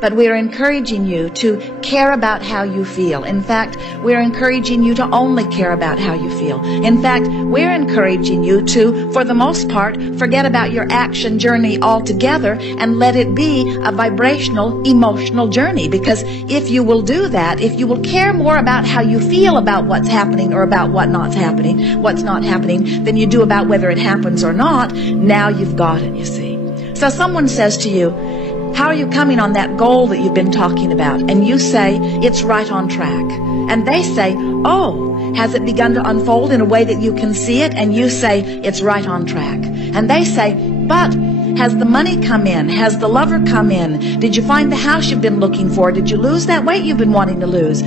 but we're encouraging you to care about how you feel. In fact, we're encouraging you to only care about how you feel. In fact, we're encouraging you to, for the most part, forget about your action journey altogether and let it be a vibrational, emotional journey. Because if you will do that, if you will care more about how you feel about what's happening or about what's not happening than you do about whether it happens or not, now you've got it, you see. So someone says to you, how are you coming on that goal that you've been talking about? And you say, it's right on track. And they say, oh, has it begun to unfold in a way that you can see it? And you say, it's right on track. And they say, but has the money come in? Has the lover come in? Did you find the house you've been looking for? Did you lose that weight you've been wanting to lose?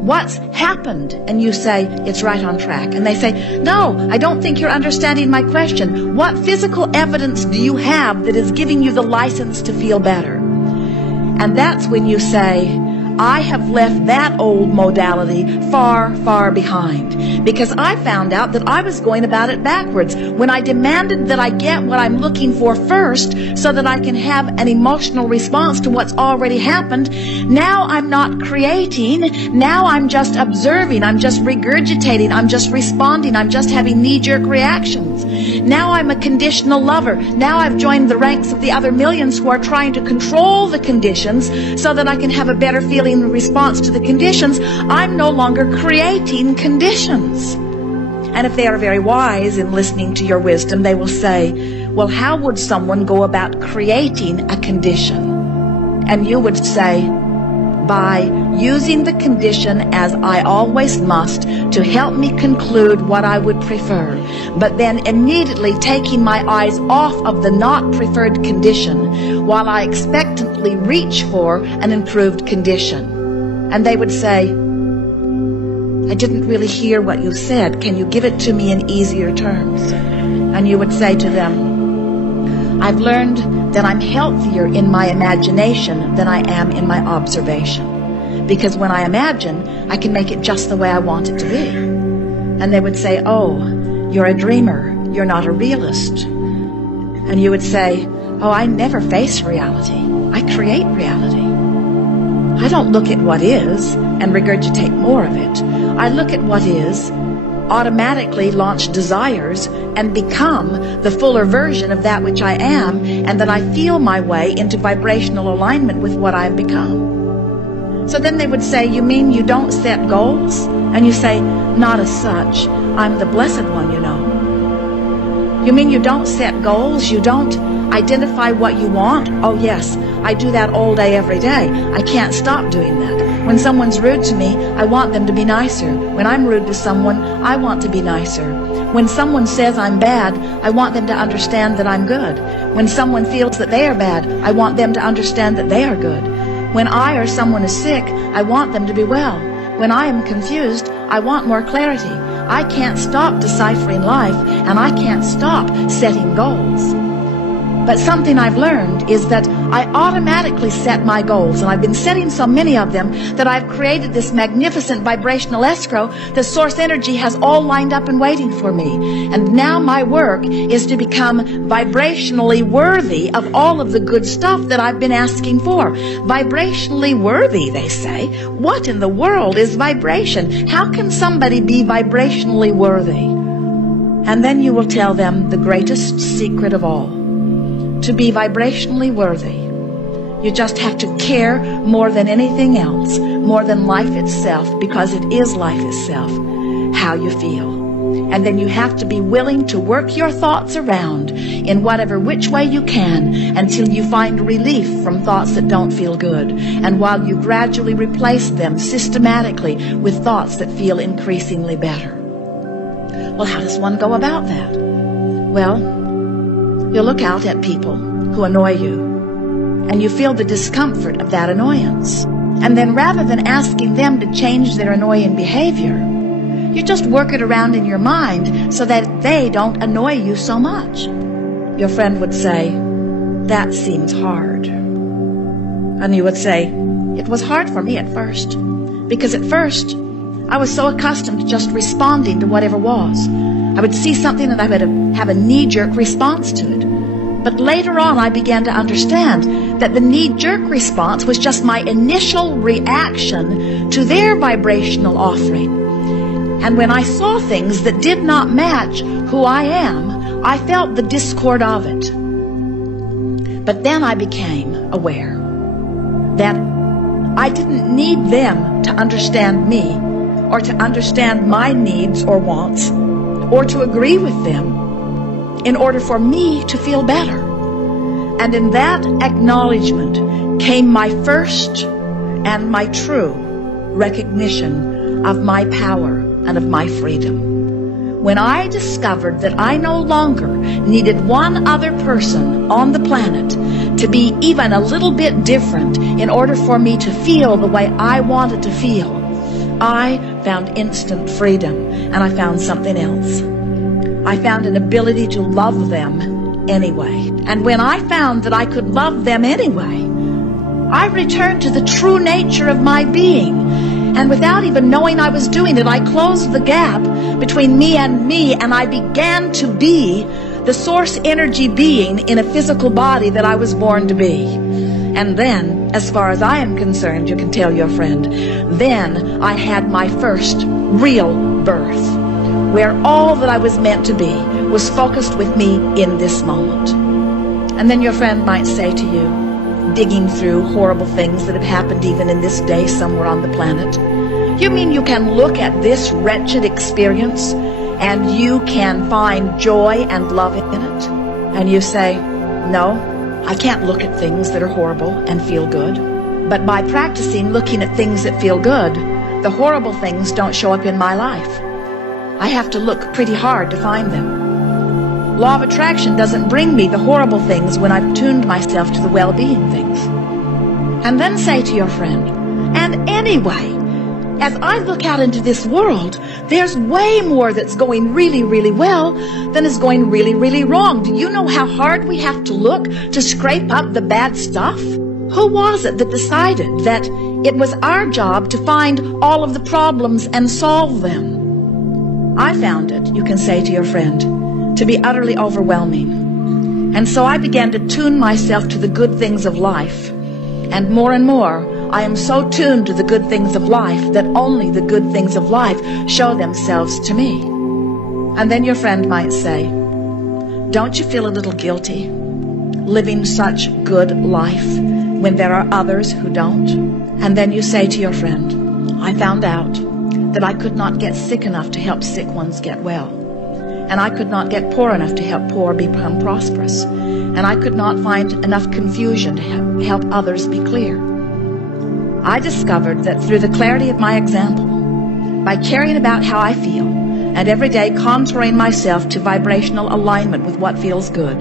What's happened? And you say, it's right on track. And they say, no, I don't think you're understanding my question. What physical evidence do you have that is giving you the license to feel better? And that's when you say, I have left that old modality far, far behind, because I found out that I was going about it backwards. When I demanded that I get what I'm looking for first so that I can have an emotional response to what's already happened, now I'm not creating, now I'm just observing, I'm just regurgitating, I'm just responding, I'm just having knee-jerk reactions. Now I'm a conditional lover. Now I've joined the ranks of the other millions who are trying to control the conditions so that I can have a better feeling in response to the conditions. I'm no longer creating conditions. And if they are very wise in listening to your wisdom, they will say, well, how would someone go about creating a condition? And you would say, by using the condition as I always must to help me conclude what I would prefer, but then immediately taking my eyes off of the not preferred condition while I expectantly reach for an improved condition. And they would say, I didn't really hear what you said. Can you give it to me in easier terms? And you would say to them, I've learned that I'm healthier in my imagination than I am in my observation. Because when I imagine, I can make it just the way I want it to be. And they would say, oh, you're a dreamer. You're not a realist. And you would say, oh, I never face reality. I create reality. I don't look at what is and regurgitate more of it. I look at what is, automatically launch desires, and become the fuller version of that which I am, and then I feel my way into vibrational alignment with what I've become. So then they would say, you mean you don't set goals? And you say, not as such. I'm the blessed one, you know. You mean you don't set goals? You don't identify what you want? Oh yes, I do that all day, every day. I can't stop doing that. When someone's rude to me, I want them to be nicer. When I'm rude to someone, I want to be nicer. When someone says I'm bad, I want them to understand that I'm good. When someone feels that they are bad, I want them to understand that they are good. When I or someone is sick, I want them to be well. When I am confused, I want more clarity. I can't stop deciphering life, and I can't stop setting goals. But something I've learned is that I automatically set my goals, and I've been setting so many of them that I've created this magnificent vibrational escrow. The source energy has all lined up and waiting for me. And now my work is to become vibrationally worthy of all of the good stuff that I've been asking for. Vibrationally worthy, they say. What in the world is vibration? How can somebody be vibrationally worthy? And then you will tell them the greatest secret of all. To be vibrationally worthy, you just have to care more than anything else, more than life itself, because it is life itself, how you feel. And then you have to be willing to work your thoughts around in whatever which way you can until you find relief from thoughts that don't feel good, and while you gradually replace them systematically with thoughts that feel increasingly better. Well, how does one go about that? Well, you look out at people who annoy you, and you feel the discomfort of that annoyance. And then rather than asking them to change their annoying behavior, you just work it around in your mind so that they don't annoy you so much. Your friend would say, that seems hard. And you would say, it was hard for me at first, because at first I was so accustomed to just responding to whatever was. I would see something and I would have a knee-jerk response to it. But later on, I began to understand that the knee-jerk response was just my initial reaction to their vibrational offering. And when I saw things that did not match who I am, I felt the discord of it. But then I became aware that I didn't need them to understand me, or to understand my needs or wants, or to agree with them in order for me to feel better. And in that acknowledgement came my first and my true recognition of my power and of my freedom. When I discovered that I no longer needed one other person on the planet to be even a little bit different in order for me to feel the way I wanted to feel, I found instant freedom, and I found something else. I found an ability to love them anyway. And when I found that I could love them anyway, I returned to the true nature of my being. And without even knowing I was doing it, I closed the gap between me, and I began to be the source energy being in a physical body that I was born to be. And then, as far as I am concerned, you can tell your friend, then I had my first real birth, where all that I was meant to be was focused with me in this moment. And then your friend might say to you, digging through horrible things that have happened even in this day somewhere on the planet, you mean you can look at this wretched experience and you can find joy and love in it? And you say, no, I can't look at things that are horrible and feel good. But by practicing looking at things that feel good, the horrible things don't show up in my life. I have to look pretty hard to find them. Law of attraction doesn't bring me the horrible things when I've tuned myself to the well-being things. And then say to your friend, and anyway, as I look out into this world, there's way more that's going really, really well than is going really, really wrong. Do you know how hard we have to look to scrape up the bad stuff? Who was it that decided that it was our job to find all of the problems and solve them? I found it, you can say to your friend, to be utterly overwhelming. And so I began to tune myself to the good things of life. And more, I am so tuned to the good things of life that only the good things of life show themselves to me. And then your friend might say, don't you feel a little guilty living such good life when there are others who don't? And then you say to your friend, I found out that I could not get sick enough to help sick ones get well. And I could not get poor enough to help poor become prosperous. And I could not find enough confusion to help others be clear. I discovered that through the clarity of my example, by caring about how I feel, and every day contouring myself to vibrational alignment with what feels good,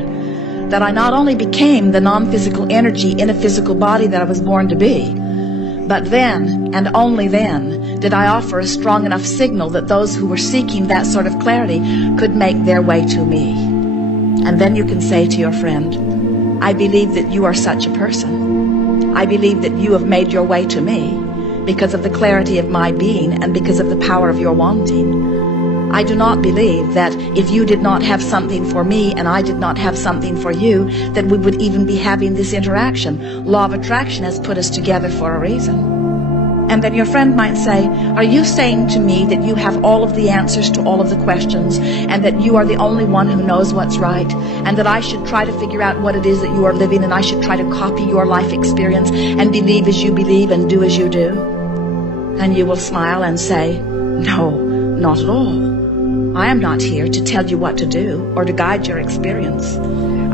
that I not only became the non-physical energy in a physical body that I was born to be, but then, and only then, did I offer a strong enough signal that those who were seeking that sort of clarity could make their way to me. And then you can say to your friend, I believe that you are such a person. I believe that you have made your way to me because of the clarity of my being and because of the power of your wanting. I do not believe that if you did not have something for me and I did not have something for you, that we would even be having this interaction. Law of attraction has put us together for a reason. And then your friend might say, are you saying to me that you have all of the answers to all of the questions and that you are the only one who knows what's right and that I should try to figure out what it is that you are living and I should try to copy your life experience and believe as you believe and do as you do? And you will smile and say, no, not at all. I am not here to tell you what to do or to guide your experience.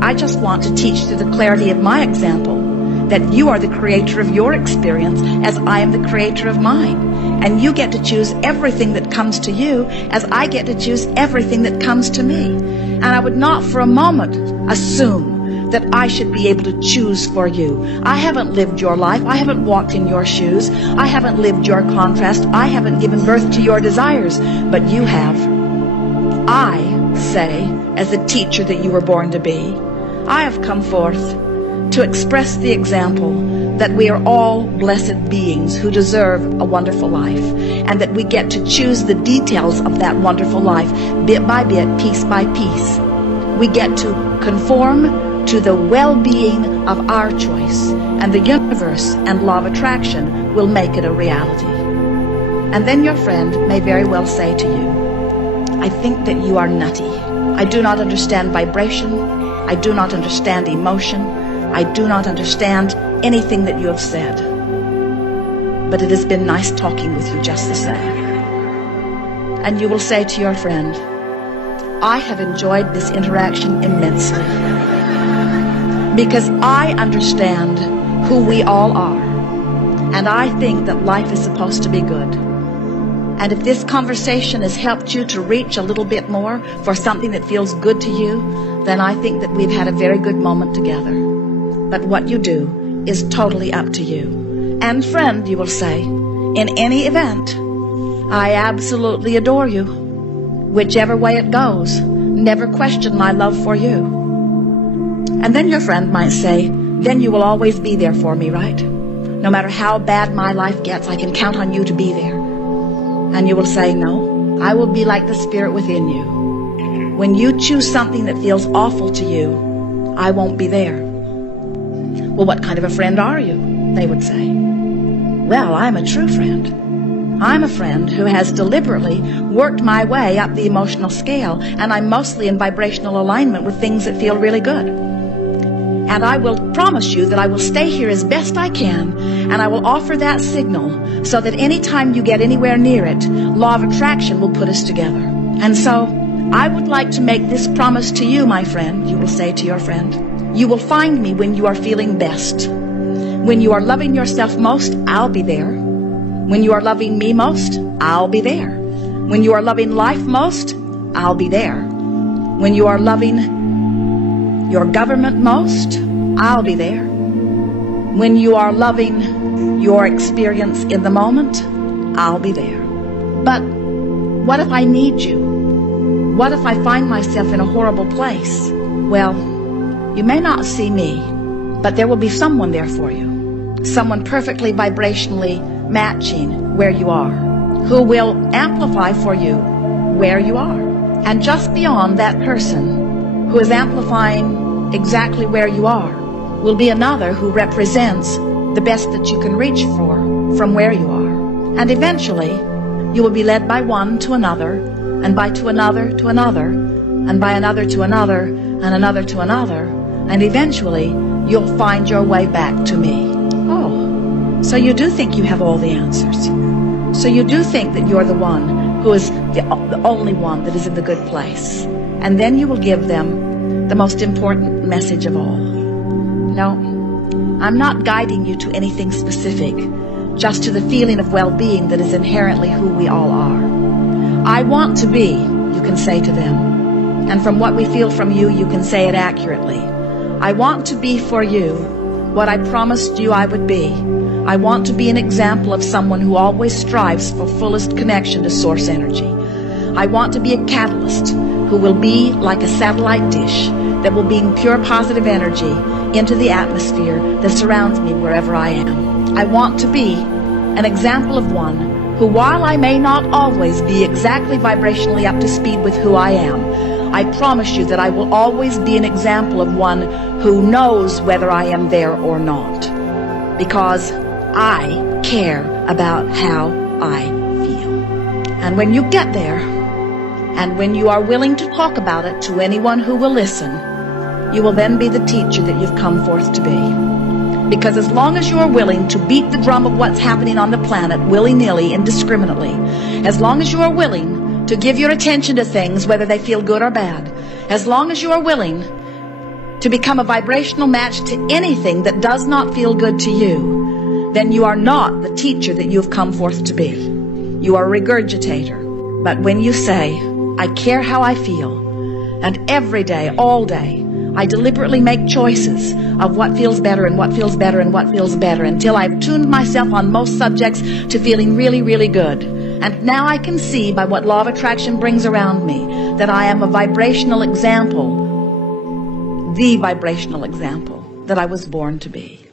I just want to teach through the clarity of my example that you are the creator of your experience as I am the creator of mine. And you get to choose everything that comes to you as I get to choose everything that comes to me. And I would not for a moment assume that I should be able to choose for you. I haven't lived your life. I haven't walked in your shoes. I haven't lived your contrast. I haven't given birth to your desires, but you have. I say, as the teacher that you were born to be, I have come forth to express the example that we are all blessed beings who deserve a wonderful life, and that we get to choose the details of that wonderful life bit by bit, piece by piece. We get to conform to the well-being of our choice, and the universe and law of attraction will make it a reality. And then your friend may very well say to you, I think that you are nutty. I do not understand vibration. I do not understand emotion. I do not understand anything that you have said. But it has been nice talking with you just the same. And you will say to your friend, I have enjoyed this interaction immensely because I understand who we all are, and I think that life is supposed to be good. And if this conversation has helped you to reach a little bit more for something that feels good to you, then I think that we've had a very good moment together. But what you do is totally up to you. And friend, you will say, in any event, I absolutely adore you. Whichever way it goes, never question my love for you. And then your friend might say, then you will always be there for me, right? No matter how bad my life gets, I can count on you to be there. And you will say, no, I will be like the spirit within you. When you choose something that feels awful to you, I won't be there. Well, what kind of a friend are you? They would say. Well, I'm a true friend. I'm a friend who has deliberately worked my way up the emotional scale, and I'm mostly in vibrational alignment with things that feel really good. And I will promise you that I will stay here as best I can, and I will offer that signal so that anytime you get anywhere near it, law of attraction will put us together. And so I would like to make this promise to you, my friend, you will say to your friend. You will find me when you are feeling best. When you are loving yourself most, I'll be there. When you are loving me most, I'll be there. When you are loving life most, I'll be there. When you are loving your government most, I'll be there. When you are loving your experience in the moment, I'll be there. But what if I need you? What if I find myself in a horrible place? Well, you may not see me, but there will be someone there for you. Someone perfectly vibrationally matching where you are, who will amplify for you where you are. And just beyond that person who is amplifying exactly where you are will be another who represents the best that you can reach for from where you are. And eventually, you will be led by one to another, and by to another to another, and by another to another, and another to another, and eventually you'll find your way back to me. Oh, so you do think you have all the answers. So you do think that you're the one who is the only one that is in the good place. And then you will give them the most important message of all. No, I'm not guiding you to anything specific, just to the feeling of well-being that is inherently who we all are. I want to be, you can say to them. And from what we feel from you, you can say it accurately. I want to be for you what I promised you I would be. I want to be an example of someone who always strives for fullest connection to source energy. I want to be a catalyst who will be like a satellite dish that will beam pure positive energy into the atmosphere that surrounds me wherever I am. I want to be an example of one who, while I may not always be exactly vibrationally up to speed with who I am, I promise you that I will always be an example of one who knows whether I am there or not. Because I care about how I feel. And when you get there, and when you are willing to talk about it to anyone who will listen, you will then be the teacher that you've come forth to be. Because as long as you are willing to beat the drum of what's happening on the planet willy-nilly, indiscriminately, as long as you are willing to give your attention to things, whether they feel good or bad, as long as you are willing to become a vibrational match to anything that does not feel good to you, then you are not the teacher that you have come forth to be. You are a regurgitator. But when you say, I care how I feel, and every day, all day, I deliberately make choices of what feels better and what feels better and what feels better until I've tuned myself on most subjects to feeling really, really good. And now I can see by what law of attraction brings around me that I am a vibrational example, the vibrational example that I was born to be.